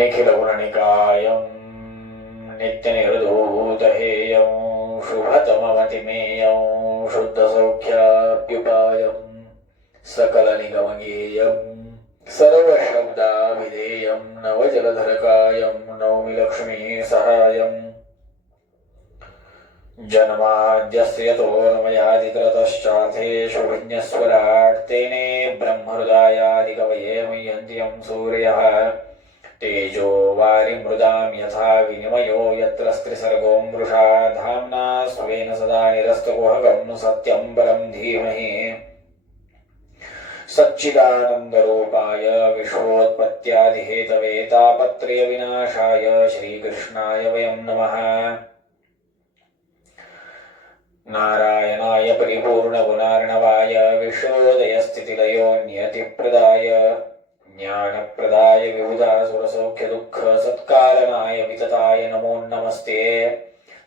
निखिलगुणनिकायं नित्यनिर्धूतहेयं शुभतममतिमेयं शुद्धसौख्याप्युपायं सकलनिगमगेयं सर्वशब्दाभिधेयं नवजलधरकायं नौमि लक्ष्मीसहायम् जन्माद्यस्य यतोऽन्वयादितरतश्चार्थेषु विज्ञस्वराट् तेने ब्रह्महृदायादिकवये मुह्यन्ति यं सूर्यः तेजो वारिमृदां यथा विनिमयो यत्र स्त्रिसर्गो मृषा धाम्ना स्वेन सदा निरस्तकुहकं सत्यं परं धीमहि सच्चिदानन्दरूपाय विश्वोत्पत्त्यादिहेतवे तापत्रयविनाशाय श्रीकृष्णाय वयं नमः। नारायणाय परिपूर्णगुणार्णवाय विश्वोदयस्थितिलयोन्यतिप्रदाय ज्ञानप्रदाय विबुधासुरसौख्यदुःखसत्कारणाय वितताय नमो नमस्ते।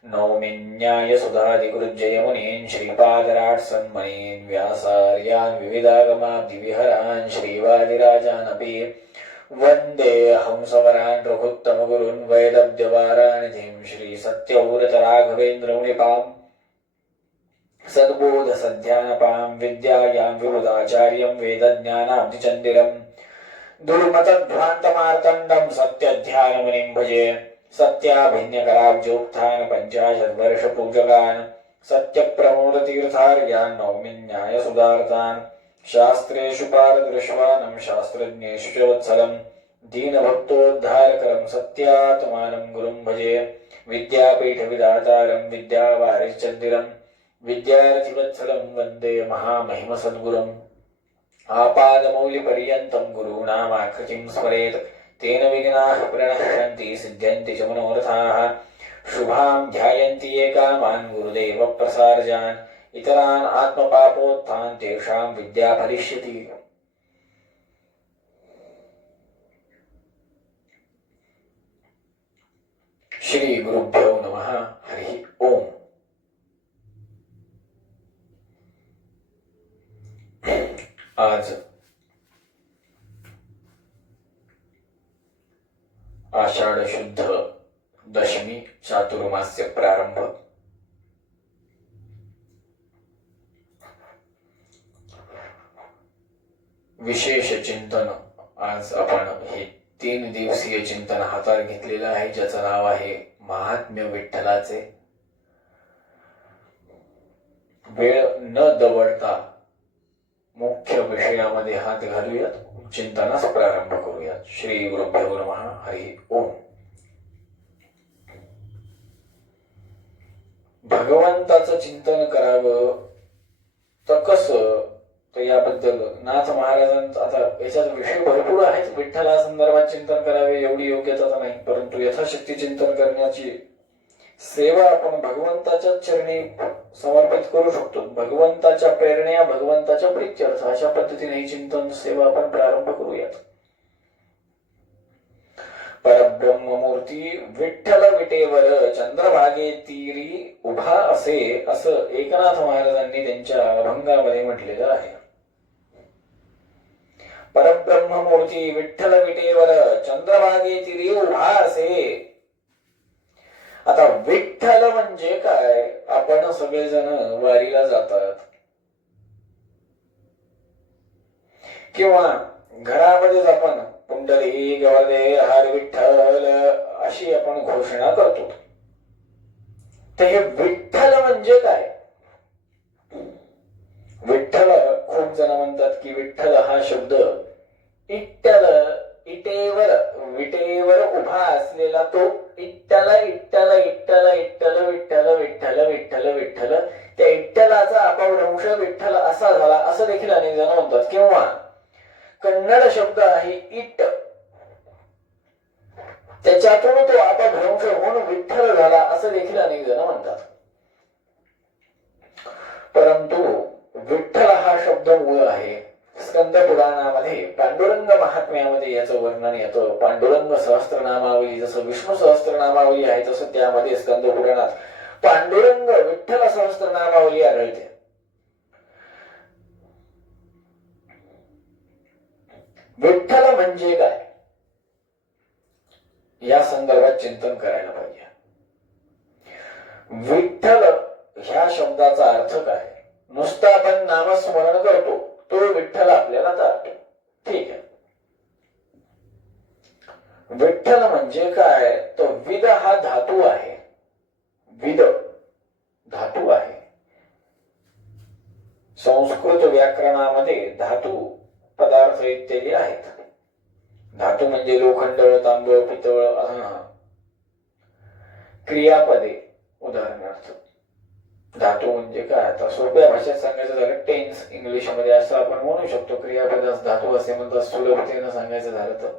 नौमि न्यायसुधादिगुरुजयमुनीन् श्रीपादराट्सन्मनीन् व्यासार्यान् विविधागमाब्धिविहरान् श्रीवादिराजानपि वन्दे हंसवरान् रघुत्तमगुरून् वैदब्जवारानिधिं श्रीसत्यव्रतराघवेन्द्रमुनिपाम् सद्बोधसध्यानपां विद्यायां विबुधाचार्यं वेदज्ञानाब्धिचन्दिरं दुर्मतध्वान्तमार्तण्डं सत्यध्यानमुनिं भजे। सत्याभिन्यकराब्जोत्थान पञ्चाशद्वर्षपूजकान् सत्यप्रमोदतीर्थार्यान् नौमि न्यायसुधार्तान् शास्त्रेषु पारदृश्वानं शास्त्रज्ञेषु च वत्सलं दीनभक्तोद्धारकरं सत्यात्मानं गुरुं भजे। विद्यापीठविधातारं विद्यावारिश्चन्दिरं विद्यार्थिवत्सलं वन्दे महामहिमसद्गुरुम्। आपादमौलिपर्यन्तं गुरूणामाकृतिं स्मरेत् तेन विघ्नाः प्रणश्यन्ति सिद्ध्यन्ति च मनोरथाः। शुभां ध्यायन्ति ये कामान् गुरुदेवप्रसारजान् इतरान् आत्मपापोत्थान् तेषां विद्या फलिष्यति। श्री गुरुभ्यो नमः। हरि ओम। आज आषाढ शुद्ध दशमी चातुर्मास्य प्रारंभ। विशेष चिंतन आज आपण हे 3 दिवसीय चिंतन हातात घेतलेलं आहे, ज्याचं नाव आहे महात्म्य विठ्ठलाचे। वेळ न दवडता मुख्य विषयामध्ये हात घालूयात, चिंतनास प्रारंभ करूयात। श्री गुरुभ्यो नमः। हरि ओम। भगवंताचं चिंतन करावं तर कसं, तर याबद्दल नाथ महाराजांचा आता याच्यात विषय भरपूर आहेत। विठ्ठला संदर्भात चिंतन करावे एवढी योग्यता तर नाही, परंतु यथाशक्ती चिंतन करण्याची सेवा आपण भगवंताच्या चरणी समर्पित करू शकतो। भगवंताच्या प्रेरणा, भगवंताच्या प्रीत्यर्थ अशा पद्धतीने ही चिंतन सेवा आपण प्रारंभ करूयात। परब्रह्ममूर्ती विठ्ठल विटेवर चंद्रभागे तीरी उभा असे, असं एकनाथ महाराजांनी त्यांच्या अभंगामध्ये म्हटलेलं आहे। परब्रह्ममूर्ती विठ्ठल विटेवर चंद्रभागे तीरी उभा असे। आता विठ्ठल म्हणजे काय? आपण सगळेजण वारीला जातात किंवा घरामध्येच आपण पुंडलिक वरदे हर विठ्ठल अशी आपण घोषणा करतो। तर हे विठ्ठल म्हणजे काय? विठ्ठल, खूप जण म्हणतात की विठ्ठल हा शब्द इट्टल, इटेवर, विटेवर उभा असलेला तो इट्टल, इट्टल, इट्टल, इट्टल, विठ्ठल, विठ्ठल, विठ्ठल, विठ्ठल, त्या इट्टलाचा अपभ्रंश विठ्ठल असा झाला असं देखील अनेक जण म्हणतात। किंवा कन्नड शब्द आहे इट, त्याच्यातून तो अपभ्रंश होऊन विठ्ठल झाला असं देखील अनेक जण म्हणतात। परंतु विठ्ठल हा शब्द मूळ आहे स्कंद पुराणामध्ये, पांडुरंग महात्म्यामध्ये याचं वर्णन येतं। पांडुरंग सहस्त्रनामावली, जसं विष्णू सहस्त्रनामावली आहे तसं त्यामध्ये स्कंद पुराणात पांडुरंग विठ्ठल सहस्त्रनामावली आढळते। विठ्ठल म्हणजे काय? या संदर्भात चिंतन करायला पाहिजे. विठ्ठल ह्या शब्दाचा अर्थ काय? नुसतं आपण नामस्मरण करतो, तो विठ्ठल आपल्याला जातो, ठीक आहे. विठ्ठल म्हणजे काय? तो विद हा धातू आहे. विद धातू आहे. संस्कृत व्याकरणामध्ये धातू पदार्थ इत्यादी आहेत. धातू म्हणजे लोखंड, तांब, पितळ. क्रियापदे उदाहरणार्थ. धातू म्हणजे काय? आता सोप्या भाषेत सांगायचं झालं, टेन्स इंग्लिश मध्ये असं आपण म्हणू शकतो. क्रियापदास धातू असे म्हणतात. सुलभतेने सांगायचं झालं तर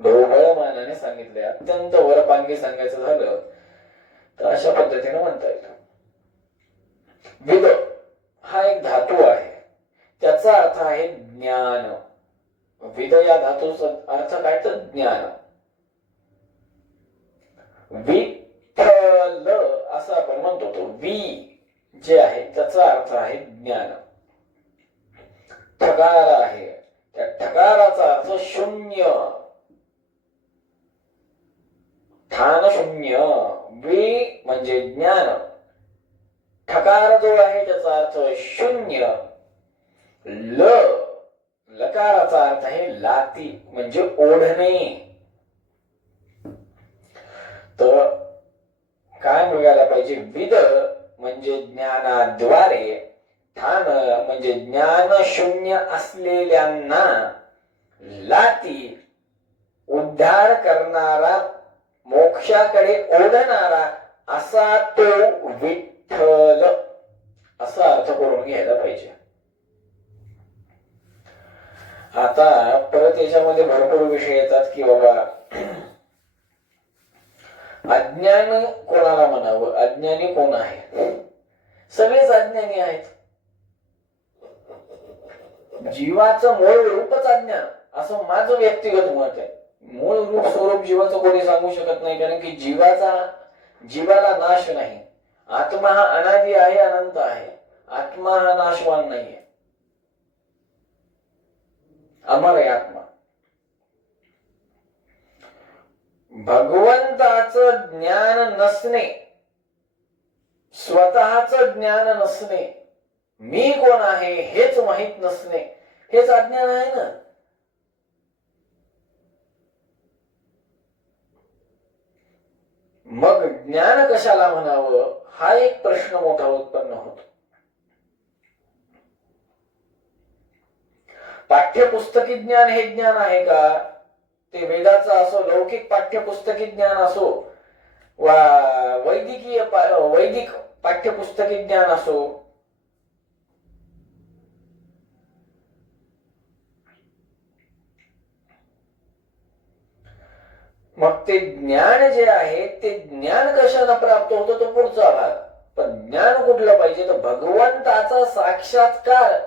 ढोबळमानाने सांगितले. अत्यंत वरपांगी सांगायचं झालं तर अशा पद्धतीने म्हणता येतं. विद हा एक धातू आहे. त्याचा अर्थ आहे ज्ञान. विद या धातूचा अर्थ काय? तर ज्ञान. विठ्ठल असं आपण म्हणतो. तो वि जे आहे त्याचा अर्थ आहे ज्ञान. ठकार आहे. त्या ठकाराचा अर्थ शून्य. ठाण शून्य. वि म्हणजे ज्ञान. ठकार जो आहे त्याचा अर्थ शून्य. लकाराचा अर्थ आहे लाती म्हणजे ओढणे. तर काय बघायला पाहिजे? विद म्हणजे ज्ञानाद्वारे. ठाण म्हणजे ज्ञान शून्य असलेल्यांना लाती उद्धार करणारा, मोक्षाकडे ओढणारा असा तो विठ्ठल, असा अर्थ करून घ्यायला पाहिजे. आता परत याच्यामध्ये भरपूर विषय येतात की बाबा अज्ञान कोणाला म्हणावं, अज्ञानी कोण आहे? सगळेच अज्ञानी आहेत. जीवाचं मूळ रूपच अज्ञान असं माझं व्यक्तिगत मत आहे. मूळ रूप स्वरूप जीवाचं कोणी सांगू शकत नाही, कारण की जीवाला नाश नाही. आत्मा हा अनादि आहे, अनंत आहे. आत्मा हा नाशवान नाहीये, अमर आहे आत्मा. भगवंताचं ज्ञान नसणे, स्वतःच ज्ञान नसणे, मी कोण आहे हेच माहित नसणे, हेच अज्ञान आहे ना. मग ज्ञान कशाला म्हणावं हा एक प्रश्न मोठा उत्पन्न होतो. पाठ्यपुस्तकी ज्ञान हे ज्ञान आहे का? ते वेदाचं असो, लौकिक पाठ्यपुस्तकी ज्ञान असो, वा वैदिक पाठ्यपुस्तकी ज्ञान असो, मग ते ज्ञान जे आहे ते ज्ञान कशाला प्राप्त होतं तो पुढचा भाग. पण ज्ञान कुठलं पाहिजे? तर भगवंताचा साक्षात्कार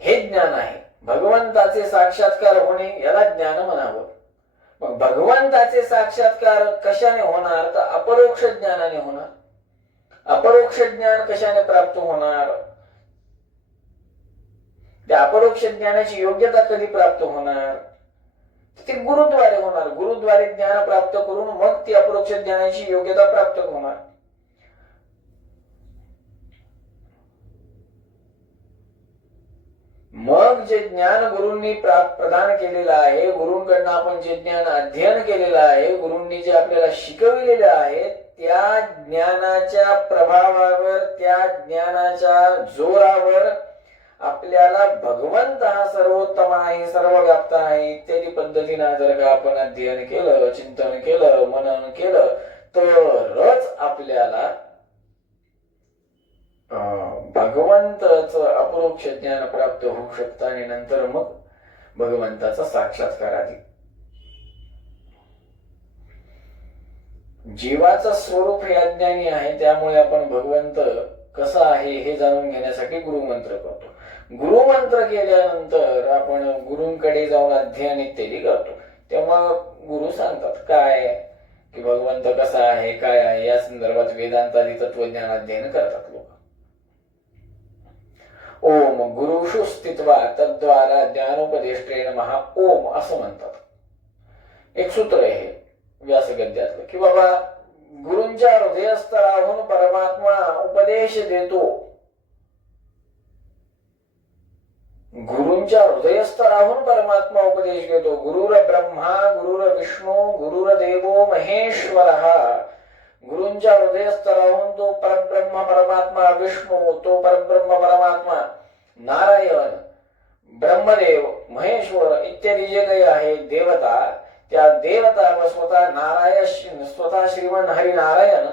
हे ज्ञान आहे. भगवंताचे साक्षात्कार होणे याला ज्ञान म्हणावं. मग भगवंताचे साक्षात्कार कशाने होणार? तर अपरोक्ष ज्ञानाने होणार. अपरोक्ष ज्ञान कशाने प्राप्त होणार? त्या अपरोक्ष ज्ञानाची योग्यता कधी प्राप्त होणार? ते गुरुद्वारे होणार. गुरुद्वारे ज्ञान प्राप्त करून मग ती अपरोक्ष ज्ञानाची योग्यता प्राप्त होणार. मग जे ज्ञान गुरूंनी प्रदान केलेलं आहे, गुरूंकडनं आपण जे ज्ञान अध्ययन केलेलं आहे, गुरूंनी जे आपल्याला शिकविलेलं आहे, त्या ज्ञानाच्या प्रभावावर, त्या ज्ञानाच्या जोरावर आपल्याला भगवंत हा सर्वोत्तम आहे, सर्वव्याप्त आहे इत्यादी पद्धतीने जर का आपण अध्ययन केलं, चिंतन केलं, मनन केलं, तरच आपल्याला भगवंताच अपरोक्ष ज्ञान प्राप्त होऊ शकतं आणि नंतर मग भगवंताचा साक्षात्कार आधी. जीवाचं स्वरूप हे अज्ञानी आहे, त्यामुळे आपण भगवंत कसा आहे हे जाणून घेण्यासाठी गुरुमंत्र करतो. गुरुमंत्र केल्यानंतर आपण गुरूंकडे जाऊन अध्ययन इत्यादी करतो. तेव्हा गुरु सांगतात काय की भगवंत कसा आहे, काय आहे, या संदर्भात वेदांतादी तत्वज्ञान अध्ययन करतात लोक. ओम गुरुषु स्थित्वा तद्वारा ज्ञानोपदेष्टे नमः ओम असं म्हणतात. एक सूत्र आहे व्यासगद्यातलं की बाबा गुरूंच्या हृदयस्तराहून परमात्मा उपदेश देतो. गुरूंच्या हृदयस्तराहून परमात्मा उपदेश देतो. गुरुर ब्रह्मा गुरुर विष्णू गुरुर देवो महेश्वरः. गुरूंच्या हृदयस्तराहून तो परब्रह्म परमात्मा विष्णू, तो परब्रह्म परमात्मा नारायण, ब्रह्मदेव, महेश्वर इत्यादी जे काही आहे देवता, त्या देवता व स्वतः नारायण, स्वतः श्रीमन हरिनारायण,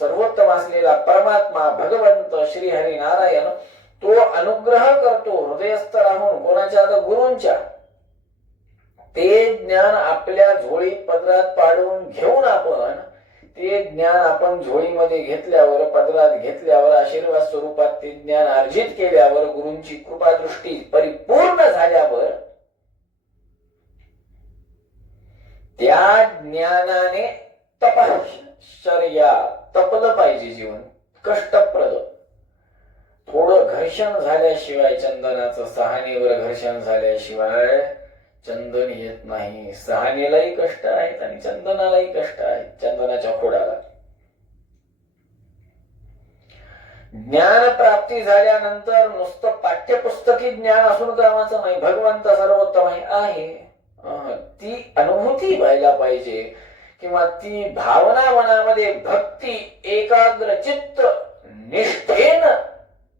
सर्वोत्तम असलेला परमात्मा भगवंत श्री हरिनारायण तो अनुग्रह करतो हृदयस्तराहून. कोणाच्या? तर गुरूंच्या. ते ज्ञान आपल्या झोळीत पदरात पाडून घेऊन आपण ते ज्ञान आपण झोळीमध्ये घेतल्यावर, पदरात घेतल्यावर, आशीर्वाद स्वरूपात ते ज्ञान अर्जित केल्यावर, गुरूंची कृपा दृष्टी परिपूर्ण झाल्यावर त्या ज्ञानाने तपश्चर्या, तपलं पाहिजे जीवन, कष्टप्रद. थोडं घर्षण झाल्याशिवाय चंदनाचं, सहानेवर घर्षण झाल्याशिवाय चंदन येत नाही. सहानेलाही कष्ट आहेत आणि चंदनालाही कष्ट आहेत, चंदनाच्या खोडाला. ज्ञान प्राप्ती झाल्यानंतर नुसतं पाठ्यपुस्तकी ज्ञान असून कामाचं नाही. भगवंत सर्वोत्तम आहे ती अनुभूती व्हायला पाहिजे, किंवा ती भावना मनामध्ये, भक्ती एकाग्र चित्त निष्ठेनं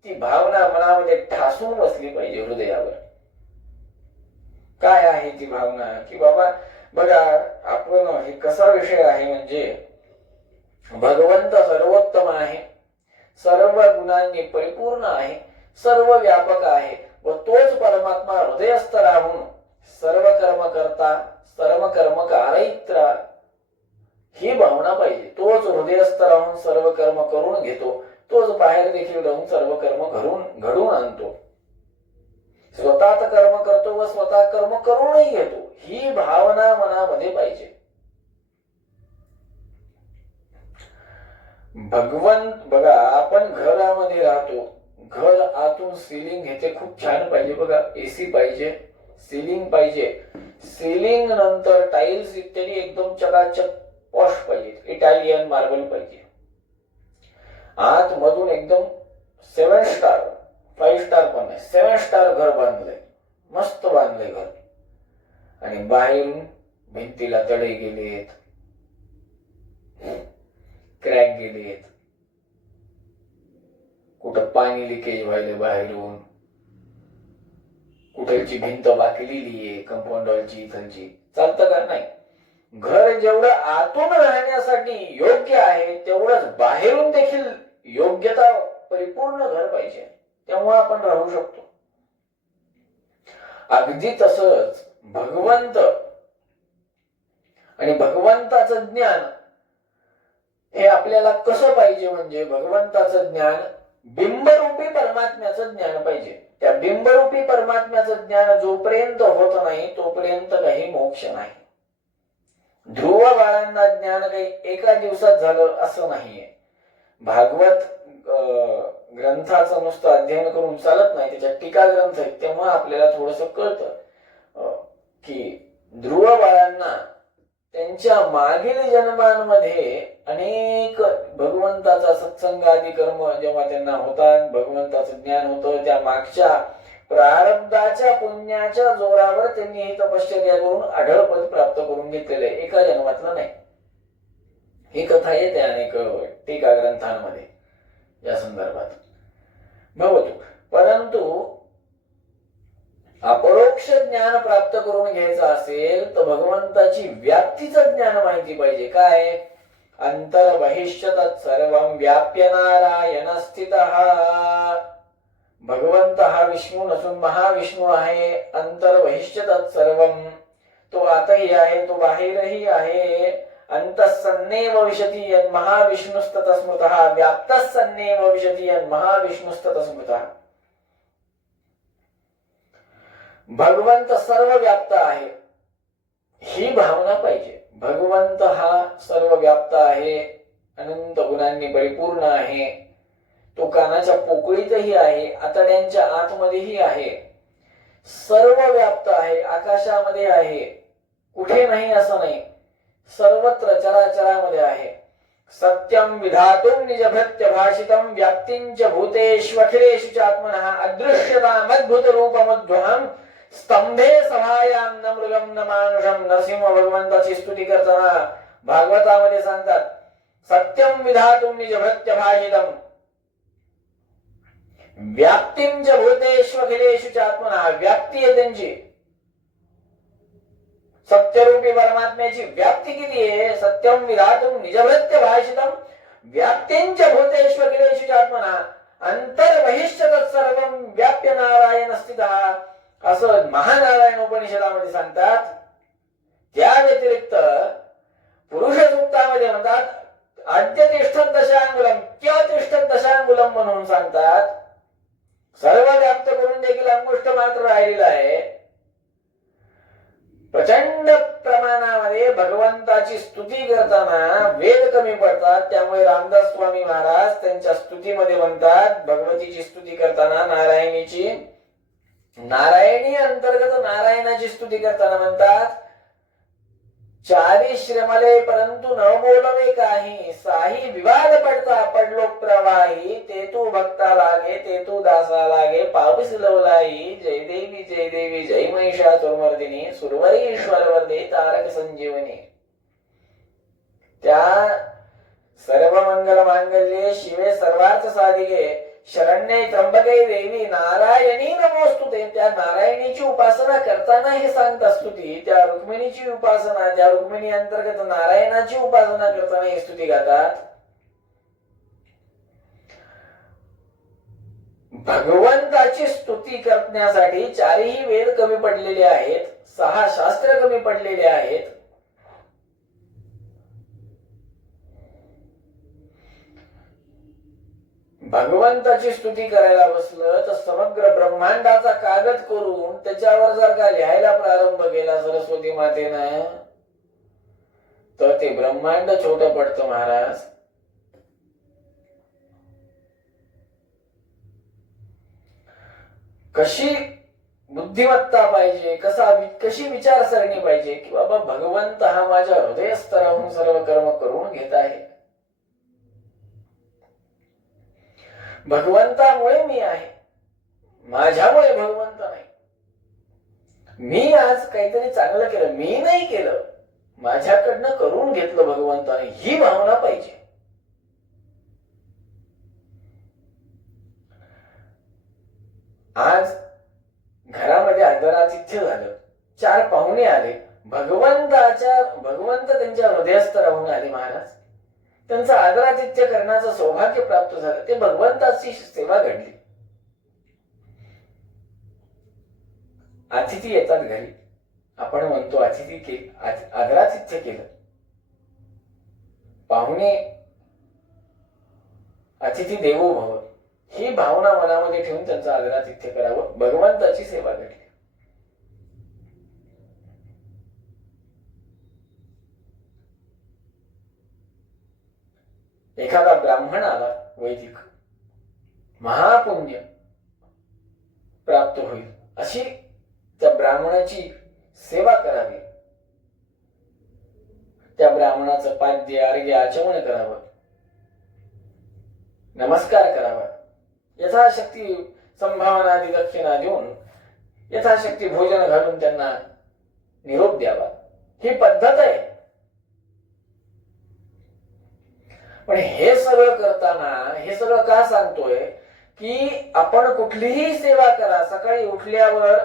ती भावना मनामध्ये ठासून बसली पाहिजे हृदयावर. काय आहे ती भावना? की बाबा बघा, आपण हे कसा विषय आहे म्हणजे भगवंत सर्वोत्तम आहे, सर्व गुणांनी परिपूर्ण आहे, सर्व व्यापक आहे व तोच परमात्मा हृदयस्थ राहून सर्व कर्म करता, सर्व कर्म कारयित्रा ही भावना पाहिजे. तोच हृदयस्थ राहून सर्व कर्म करून घेतो, तोच बाहेर देखील राहून सर्व कर्म घडून आणतो. स्वतः कर्म करतो व स्वतः कर्म करूनही घेतो, ही भावना मनामध्ये पाहिजे. भगवंत बघा, आपण घरामध्ये राहतो, घर आतून सिलिंग हे ते खूप छान पाहिजे बघा. एसी पाहिजे, सिलिंग पाहिजे, सिलिंग नंतर टाइल्स इत्यादी एकदम चकाचक पॉश पाहिजे, इटालियन मार्बल पाहिजे. आतमधून एकदम 7 स्टार, 5 स्टार पण नाही, 7 स्टार घर बांधलंय, मस्त बांधलंय घर. आणि बाहेरून भिंतीला तडे गेलेत, क्रॅक गेलेत, कुठं पाणी लिकेज व्हायला बाहेरून, कुठलची भिंत वाकलेली आहे कंपाऊंड वॉलची इथलची. चालतं का? नाही. घर जेवढं आतून राहण्यासाठी योग्य आहे तेवढंच बाहेरून देखील योग्यता परिपूर्ण घर पाहिजे, तेव्हा आपण राहू शकतो. अगदी तसंच भगवंत आणि भगवंताचं ज्ञान हे आपल्याला कसं पाहिजे म्हणजे भगवंताचं ज्ञान बिंबरूपी परमात्म्याचं ज्ञान पाहिजे. त्या बिंबरूपी परमात्म्याचं ज्ञान जोपर्यंत होत नाही तोपर्यंत काही मोक्ष नाही. ध्रुव बाळांना ज्ञान काही एका दिवसात झालं असं नाहीये. भागवत ग्रंथाचं नुसतं अध्ययन करून चालत नाही, त्याच्या टीका ग्रंथ आहेत, तेव्हा आपल्याला थोडस कळतं की ध्रुव बाळांना त्यांच्या मागील जन्मांमध्ये अनेक भगवंताचा सत्संग आदी कर्म जेव्हा त्यांना होतात, भगवंताचं ज्ञान होतं, त्या मागच्या प्रारब्धाच्या पुण्याच्या जोरावर त्यांनी ही तपश्चर्या करून आढळ पद प्राप्त करून घेतलेलं आहे, एका जन्मातलं नाही. ही कथा येते अनेक टीका ग्रंथांमध्ये या संदर्भात भवतु. परंतु अपरोक्ष ज्ञान प्राप्त करून घ्यायचं असेल तर भगवंताची व्याप्तीचं ज्ञान माहिती पाहिजे. काय? अंतर बहिष्य तत्सर्वं व्याप्य नारायण स्थितः. भगवंत हा विष्णू नसून महाविष्णू आहे. अंतर बहिष्य तत्सर्वं, तो आतही आहे, तो बाहेरही आहे. अंतःसन्नेव विशति यन् महाविष्णुस्ततः स्मृतः, व्याप्तःसन्नेव विशति यन् महाविष्णुस्ततः स्मृतः. भगवंत सर्व व्याप्त आहे ही भावना पाहिजे. भगवंत हा सर्व व्याप्त आहे, अनंत गुणांनी परिपूर्ण आहे, तो कानाच्या पोकळीतही आहे, आतड्यांच्या आतमध्येही आहे, सर्व व्याप्त आहे, आकाशामध्ये आहे, कुठे नाही असं नाही, सर्वत्र चराचरामध्ये आहे. सत्यम विधातुम निजभृत्य भाषितम व्याप्तिंच भूतेष्वखिलेषु चात्मनः अदृश्यतामद्भुत रूपमुद्वहम स्तंभे सभायाम न मृगम न मानुषम. नरसिंह भगवंताची स्तुती करताना भागवतामध्ये सांगतात, सत्यम विधातुम निजभृत्य भाषितम व्याप्तिंच भूतेष्वखिलेषु चात्मनः. व्याप्ती आहे त्यांची, सत्यरूपी परमात्म्याची व्याप्ती किती आहे. सत्यम विधातुम निजभृत्य भाषितम व्याप्तिंच भूतेष्वखिलेषु चात्मनः अंतर्बहिश्च तत्सर्वं व्याप्य नारायण स्थितः. असं महानारायण उपनिषदामध्ये सांगतात. त्या व्यतिरिक्त पुरुष सूक्तामध्ये म्हणतात, अद्य तिष्ठत दशांगुलम किंवा तिष्ठत दशांगुलम म्हणून सांगतात. सर्व व्याप्त करून देखील अंगुष्ठ मात्र राहिलेला आहे. प्रचंड प्रमाणामध्ये भगवंताची स्तुती करताना वेद कमी पडतात. त्यामुळे रामदास स्वामी महाराज त्यांच्या स्तुतीमध्ये म्हणतात, भगवतीची स्तुती करताना नारायणी अंतर्गत नारायणाची स्तुती करताना म्हणतात, चारी श्रमले परंतु न बोलवे काही, साही विवाद पडता पडलो प्रवाही, ते तू भक्ता लागे ते तू दासा लागे, पाऊस लवलाई. जय देवी जय महिषासुरमर्दिनी, सुरवरी ईश्वरवर्धे तारक संजीवनी. त्या सर्व मंगल मांगल्ये शिवे सर्वार्थ साधिके शरण्ये त्र्यंबके देवी नारायणी नमोस्तुते. त्या नारायणीची उपासना करताना हे सांगतात स्तुती. त्या रुक्मिणीची उपासना, त्या रुक्मिणी अंतर्गत नारायणाची उपासना करताना ही स्तुती गातात. भगवंताची स्तुती करण्यासाठी चारही वेद कमी पडलेले आहेत, 6 शास्त्र कमी पडलेले आहेत. भगवंताची स्तुती करायला बसलं तर समग्र ब्रह्मांडाचा कागद करून त्याच्यावर जर का लिहायला प्रारंभ केला सरस्वती मातेनं, तर ते ब्रह्मांड छोटं पडतं महाराज. कशी बुद्धिमत्ता पाहिजे, कशी विचारसरणी पाहिजे की बाबा भगवंत हा माझ्या हृदयस्थ राहून सर्व कर्म करून घेत आहे. भगवंतामुळे मी आहे, माझ्यामुळे भगवंत नाही. मी आज काहीतरी चांगलं केलं, मी नाही केलं, माझ्याकडनं करून घेतलं भगवंताने, ही भावना पाहिजे. आज घरामध्ये आदरातिथ्य झालं, 4 पाहुणे आले, भगवंत त्यांच्या हृदयस्थ राहून आले महाराज. त्यांचं आदरातिथ्य करण्याचं सौभाग्य प्राप्त झालं, ते भगवंताची सेवा घडली. अतिथी येतात घरी, आपण म्हणतो आदरातिथ्य केलं. पाहुणे अतिथी देवो भव ही भावना मनामध्ये ठेवून त्यांचं आदरातिथ्य करावं, भगवंताची सेवा घडली. एखादा ब्राह्मण आला वैदिक, महापुण्य प्राप्त होईल अशी त्या ब्राह्मणाची सेवा करावी. त्या ब्राह्मणाचं पाद्य अर्घ्य आचमन करावं, नमस्कार करावा, यथाशक्ती संभावनादी दक्षिणा देऊन यथाशक्ती भोजन घालून त्यांना निरोप द्यावा. ही पद्धत आहे. पण हे सगळं करताना हे सगळं का सांगतोय की आपण कुठलीही सेवा करा, सकाळी उठल्यावर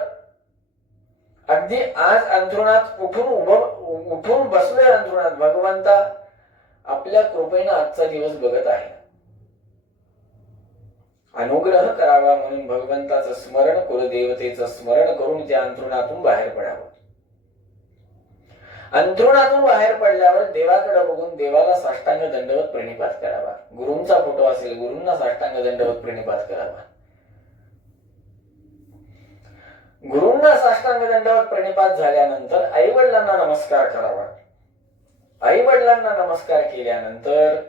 अगदी आज अंथरुणात उठून बसलोय अंथरुणात, भगवंता आपल्या कृपेनं आजचा दिवस बघत आहे, अनुग्रह करावा म्हणून भगवंताचं स्मरण, कुलदेवतेचं स्मरण करून त्या अंथरुणातून बाहेर पडावं. अंथरुणातून बाहेर पडल्यावर देवाकडे बघून देवाला साष्टांग दंडवत प्रणिपात करावा. गुरूंचा फोटो असेल, गुरूंना साष्टांग दंडवत प्रणिपात करावा. गुरूंना साष्टांग दंडवत प्रणिपात झाल्यानंतर आई वडिलांना नमस्कार करावा. आई वडिलांना नमस्कार केल्यानंतर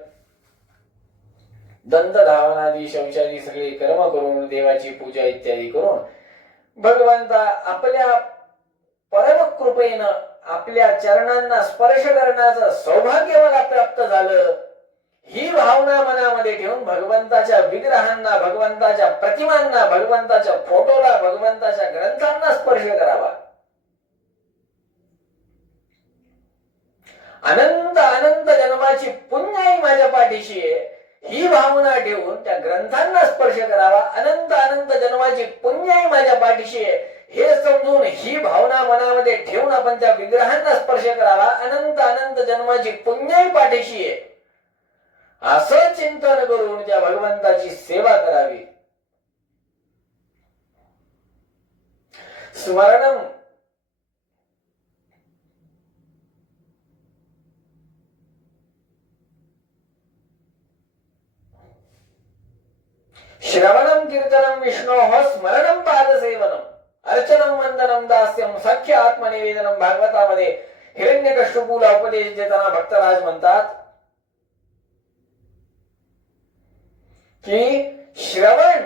दंत धावनादी शौचादी सगळे कर्म करून देवाची पूजा इत्यादी करून भगवंता आपल्या परम कृपेनं आपल्या चरणांना स्पर्श करण्याचं सौभाग्य मला प्राप्त झालं, ही भावना मनामध्ये ठेवून भगवंताच्या विग्रहांना, भगवंताच्या प्रतिमांना, भगवंताच्या फोटोला, भगवंताच्या ग्रंथांना स्पर्श करावा. अनंत अनंत जन्माची पुण्याई माझ्या पाठीशी आहे, ही भावना ठेवून त्या ग्रंथांना स्पर्श करावा. अनंत अनंत जन्माची पुण्याई माझ्या पाठीशी आहे हे समजून ही भावना मनामध्ये ठेवून आपण त्या विग्रहांना स्पर्श करावा. अनंत अनंत जन्माची पुण्याई पाठीशी आहे असं चिंतन करून त्या भगवंताची सेवा करावी. स्मरणम श्रवणम कीर्तनम विष्णोः स्मरणम पादसेवनम अर्चनम वंदनम दास्यम सख्य आत्मनिवेदनम. भागवतामध्ये हिरण्यकश्यपूला उपदेश देताना भक्तराज म्हणतात की श्रवण,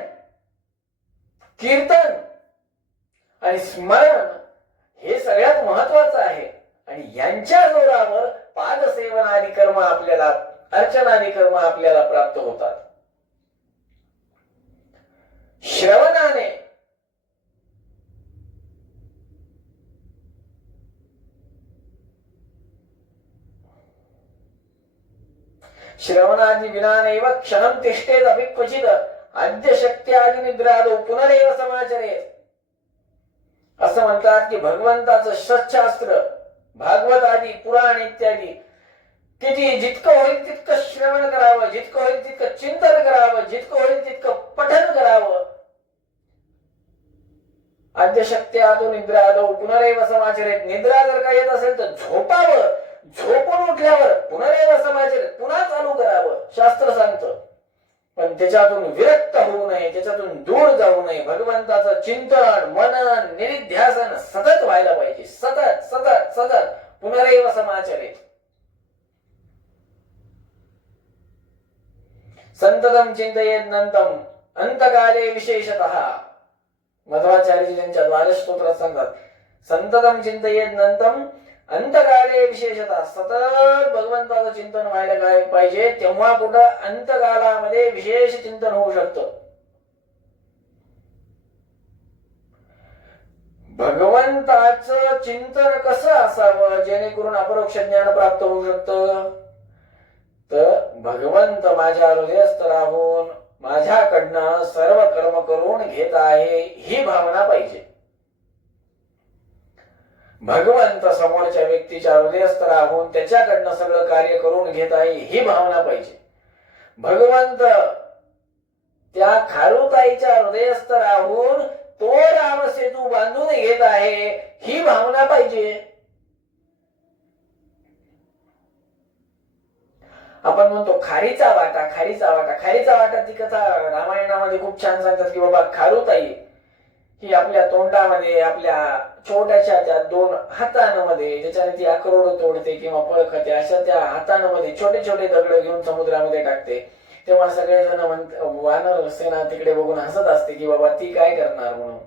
कीर्तन आणि स्मरण हे सगळ्यात महत्वाचं आहे. आणि यांच्या जोरावर पादसेवनादी कर्म आपल्याला, अर्चनादी कर्म आपल्याला प्राप्त होतात. श्रवणाने श्रवणादि विनानैव क्षणं तिष्ठेत अपि क्वचित् अद्य शक्त्यादि निद्रादौ पुनरेव समाचरेत. असं म्हणतात की भगवंताचं सच्शास्त्र, भागवत आदी, पुराण इत्यादी किती जितकं होईल तितकं श्रवण करावं, जितकं होईल तितकं चिंतन करावं, जितकं होईल तितकं पठन करावं. अद्य शक्त्यादौ निद्रादौ पुनरेव समाचरेत. निद्रा जर का येत असेल तर झोपावं, झोपून उठल्यावर पुनरेव समाचरेत, पुन्हा चालू करावं शास्त्र सांगतं. पण त्याच्यातून विरक्त होऊ नये, त्याच्यातून दूर जाऊ नये. भगवंताचं चिंतन, मनन, निरिध्यासन सतत व्हायला पाहिजे. सतत सतत सतत पुनरेव समाचरेत. संततम चिंतयेत नंतम अंतकाले विशेषतः. मध्वाचार्यजी त्यांच्या द्वादश स्तोत्रात सांगतात संततम चिंतयेत नंतम अंतकाले विशेषतः. सतत भगवंताचं चिंतन व्हायला काय पाहिजे, तेव्हा कुठं अंतकालामध्ये विशेष चिंतन होऊ शकतं. भगवंताचं चिंतन कसं असावं जेणेकरून अपरोक्ष ज्ञान प्राप्त होऊ शकतं, तर भगवंत माझ्या हृदयस्थ राहून माझ्याकडनं सर्व कर्म करून घेत आहे ही भावना पाहिजे. भगवंत समोरच्या व्यक्तीच्या हृदयस्थ राहून त्याच्याकडनं सगळं कार्य करून घेत आहे ही भावना पाहिजे. भगवंत त्या खारुताईच्या हृदयस्थ राहून तो रामसेतू बांधून घेत आहे ही भावना पाहिजे. आपण म्हणतो खारीचा वाटा, खारीचा वाटा. खारीचा वाटा ती कथा रामायणामध्ये खूप छान सांगतात की बाबा खारुताई ही आपल्या तोंडामध्ये, आपल्या छोट्याशा त्या दोन हातांमध्ये ज्याच्याने ती अक्रोड तोडते किंवा फळ खाते, अशा त्या हातांमध्ये छोटे छोटे दगड घेऊन समुद्रामध्ये टाकते. तेव्हा सगळेजण वानर सेना तिकडे बघून हसत असते की बाबा ती काय करणार म्हणून.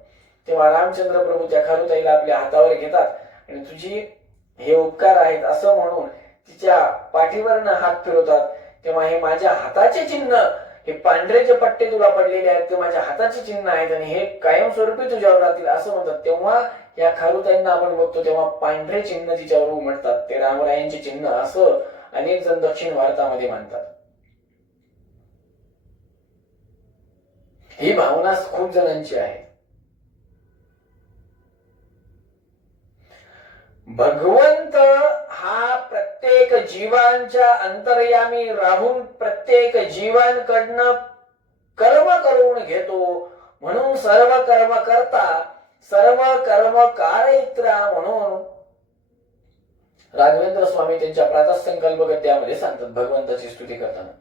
तेव्हा रामचंद्र प्रभू त्या खारुताईला आपल्या हातावर घेतात आणि तुझी हे उपकार आहेत असं म्हणून तिच्या पाठीवरनं हात फिरवतात. तेव्हा हे माझ्या हाताचे चिन्ह, हे पांढरे जे पट्टे तुला पडलेले आहेत ते माझ्या हाताचे चिन्ह आहेत आणि हे कायमस्वरूपी तुझ्यावर राहतील असं म्हणतात. तेव्हा या खारुताईंना आपण बघतो तेव्हा पांढरे चिन्ह तिच्यावर उमटतात, ते रामरायांचे चिन्ह असं अनेक जण दक्षिण भारतामध्ये मानतात. ही भावना खूप जणांची आहे. भगवंत हा प्रत्येक जीवांच्या अंतर्यामी राहून प्रत्येक जीवांकडनं कर्म करून घेतो. म्हणून सर्व कर्म करता सर्व कर्म कारयित्रा म्हणून राघवेंद्र स्वामी त्यांच्या प्रातःसंकल्प गद्यामध्ये सांगतात भगवंताची स्तुती करताना.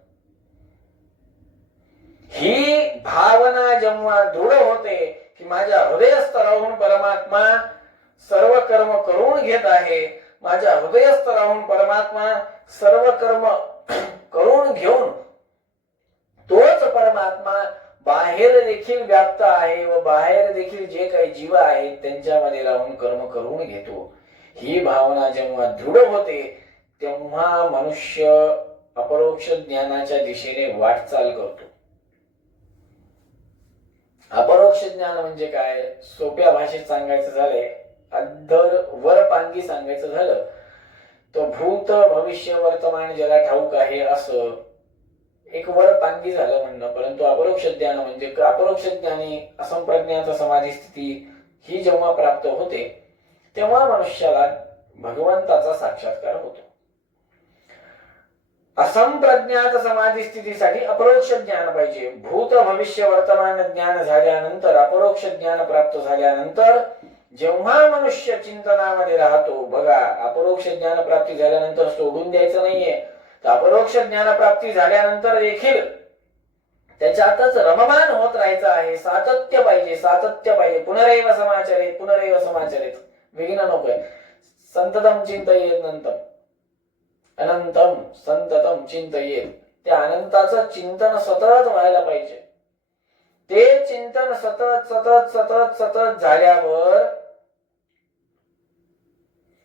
ही भावना जेव्हा दृढ होते की माझ्या हृदयस्थ राहून परमात्मा सर्व कर्म करून घेत आहे, माझ्या हृदयस्थ राहून परमात्मा सर्व कर्म करून घेऊन तोच परमात्मा बाहेर देखील व्याप्त आहे व बाहेर देखील जे काही जीव आहेत त्यांच्यामध्ये राहून कर्म करून घेतो. ही भावना जेव्हा दृढ होते तेव्हा मनुष्य अपरोक्ष ज्ञानाच्या दिशेने वाटचाल करतो. अपरोक्ष ज्ञान म्हणजे काय? सोप्या भाषेत सांगायचं झालंय, अद्धर वरपांगी सांगायचं झालं तर भूत भविष्य वर्तमान ज्याला ठाऊक आहे असं एक वरपांगी झालं म्हणणं. परंतु अपरोक्ष ज्ञान म्हणजे अपरोक्ष ज्ञानी असंप्रज्ञात समाधी स्थिती ही जेव्हा प्राप्त होते तेव्हा मनुष्याला भगवंताचा साक्षात्कार होतो. असंप्रज्ञात समाधी स्थितीसाठी अपरोक्ष ज्ञान पाहिजे. भूत भविष्य वर्तमान ज्ञान झाल्यानंतर, अपरोक्ष ज्ञान प्राप्त झाल्यानंतर जेव्हा मनुष्य चिंतनामध्ये राहतो, बघा अपरोक्ष ज्ञान प्राप्ती झाल्यानंतर सोडून द्यायचं नाहीये, तर अपरोक्ष ज्ञान प्राप्ती झाल्यानंतर देखील त्याच्यातच रममान होत राहायचं आहे. सातत्य पाहिजे, सातत्य पाहिजे. पुनरेव समाचरित, पुनरेव समाचरित, विघ्न नकोय. संततम चिंतयेत अनंतम, अनंतम संततम चिंतयेत. त्या अनंताचं चिंतन सतत व्हायला पाहिजे. ते चिंतन सतत सतत सतत सतत झाल्यावर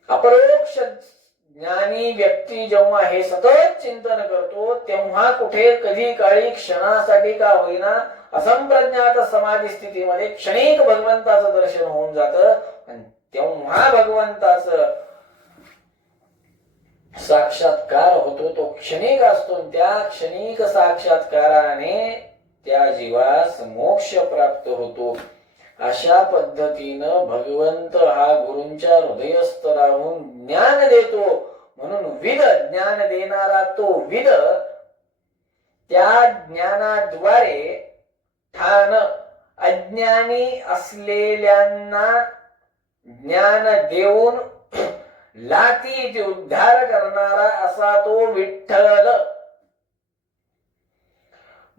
अपरोक्ष ज्ञानी व्यक्ती जेव्हा हे सतत चिंतन करतो तेव्हा कुठे कधी काळी क्षणासाठी का होईना असंप्रज्ञात समाधी स्थितीमध्ये क्षणिक भगवंताचं दर्शन होऊन जातं. तेव्हा भगवंताचं साक्षात्कार होतो. तो क्षणिक असतो. त्या क्षणिक साक्षात्काराने त्या जीवास मोक्ष प्राप्त होतो. अशा पद्धतीनं भगवंत हा गुरूंच्या हृदयस्थ राहून ज्ञान देतो. म्हणून विद ज्ञान देणारा तो विद त्या ज्ञानाद्वारे ठाण अज्ञानी असलेल्यांना ज्ञान देऊन लातीत उद्धार करणारा असा तो विठ्ठल.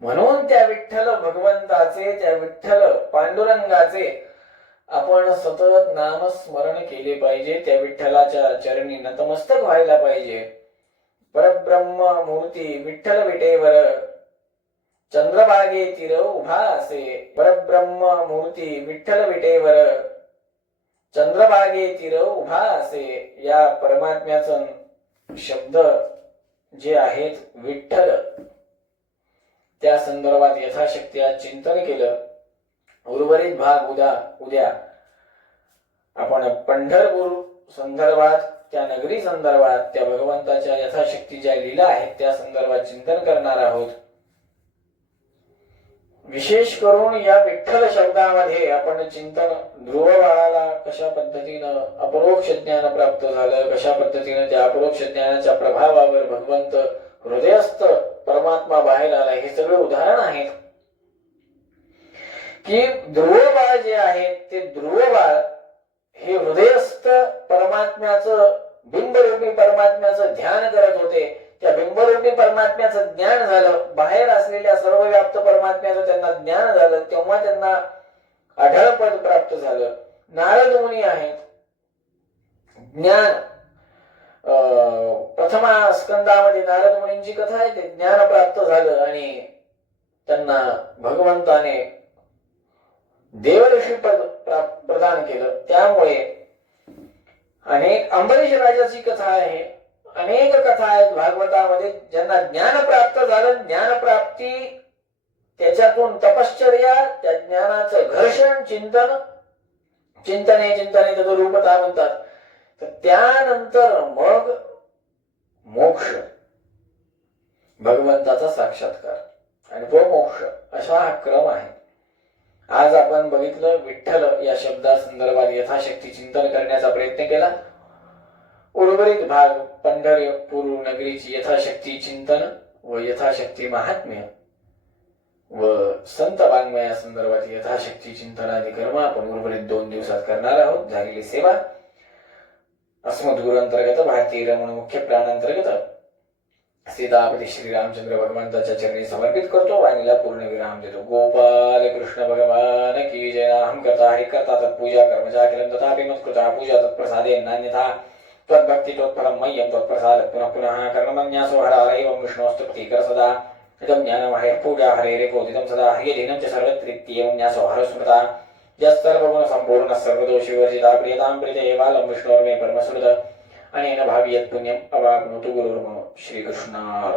म्हणून त्या विठ्ठल भगवंताचे, त्या विठ्ठल पांडुरंगाचे आपण सतत नामस्मरण केले पाहिजे. त्या विठ्ठलाच्या चरणी नतमस्तक व्हायला पाहिजे. परब्रह्म मूर्ती विठ्ठल विटेवर चंद्रभागे तीर उभा असे. परब्रह्म मूर्ती विठ्ठल विटेवर चंद्रभागे तीर उभा असे. या परमात्म्याचं शब्द जे आहेत विठ्ठल, त्या संदर्भात यथाशक्ती आज चिंतन केलं. उर्वरित भाग उद्या आपण पंढरपूर संदर्भात, त्या नगरी संदर्भात, त्या भगवंताच्या यथाशक्ती ज्या लीला आहेत त्या संदर्भात चिंतन करणार आहोत. विशेष करून या विठ्ठल शब्दामध्ये आपण चिंतन, ध्रुवबाळाला कशा पद्धतीनं अपरोक्ष ज्ञान प्राप्त झालं, कशा पद्धतीनं त्या अपरोक्ष ज्ञानाच्या प्रभावावर भगवंत हृदयस्थ परमात्मा बाहेर आला, हे सगळे उदाहरण आहेत की ध्रुवबाळ जे आहे ते ध्रुवबाळ हे हृदयस्थ परमात्म्याचं, बिंबरूपी परमात्म्याचं ध्यान करत होते. त्या बिंबरूपी परमात्म्याचं ज्ञान झालं, बाहेर असलेल्या सर्वव्याप्त परमात्म्याचं त्यांना ज्ञान झालं, तेव्हा त्यांना अढळपद प्राप्त झालं. नारद मुनी आहेत, ज्ञान प्रथमा स्कंदामध्ये नारद मुनींची कथा आहे, ते ज्ञान प्राप्त झालं आणि त्यांना भगवंताने देवऋषी पद प्रदान केलं. त्यामुळे अनेक अंबरीश राजाची कथा आहे, अनेक कथा आहेत भागवतामध्ये, ज्यांना ज्ञान प्राप्त झालं. ज्ञान प्राप्ती, त्याच्यातून तपश्चर्या, त्या ज्ञानाचं घर्षण, चिंतन, चिंतने चिंतने तद रूपता म्हणतात. तर त्यानंतर मग मोक्ष, भगवंताचा साक्षात्कार आणि तो मोक्ष, असा हा क्रम आहे. आज आपण बघितलं विठ्ठल या शब्दा संदर्भात यथाशक्ती चिंतन करण्याचा प्रयत्न केला. उर्वरित भाग पंढरपूर नगरीची यथाशक्ती चिंतन व यथाशक्ती महात्म्य व संत वाङ्मया संदर्भात यथाशक्ती चिंतनादी कर्म आपण उर्वरित 2 दिवसात करणार आहोत. झालेली सेवा अस्मद गुरु अंतर्गत भारतीय रमण मुख्य प्राणांतर्गत सीतापती श्री रामचंद्र भगवंताच्या चरणी समर्पित करतो. वाणीला पूर्ण विराम देतो. गोपाल कृष्ण भगवान की जय. नाहं कर्ता हरि कर्ता तत्पूजा कर्मजा किलं तथापि मत्कृता पूजा तत्प्रसादे नान्यथा त्वद्भक्ति त्वत्फलं मह्यं त्वत्प्रसाद पुनः पुनः कर्मन्यासो हरहरैवं विष्णोस्तुति कर सदा इदं ज्ञानं हरे पूजा हरे रे बोधितं सदा हरिलीनं च सर्वत्रित्येवं न्यासो हर स्मृता यस्तर्वगुण संपूर्ण सर्वदोषी वर्जिता प्रियतां प्रीते बालं विष्णोर्मे परमसुहृद अनेन भावी यत् पुण्यम् अवाप्नोतु गुरुर्मम श्रीकृष्णार्पणमस्तु।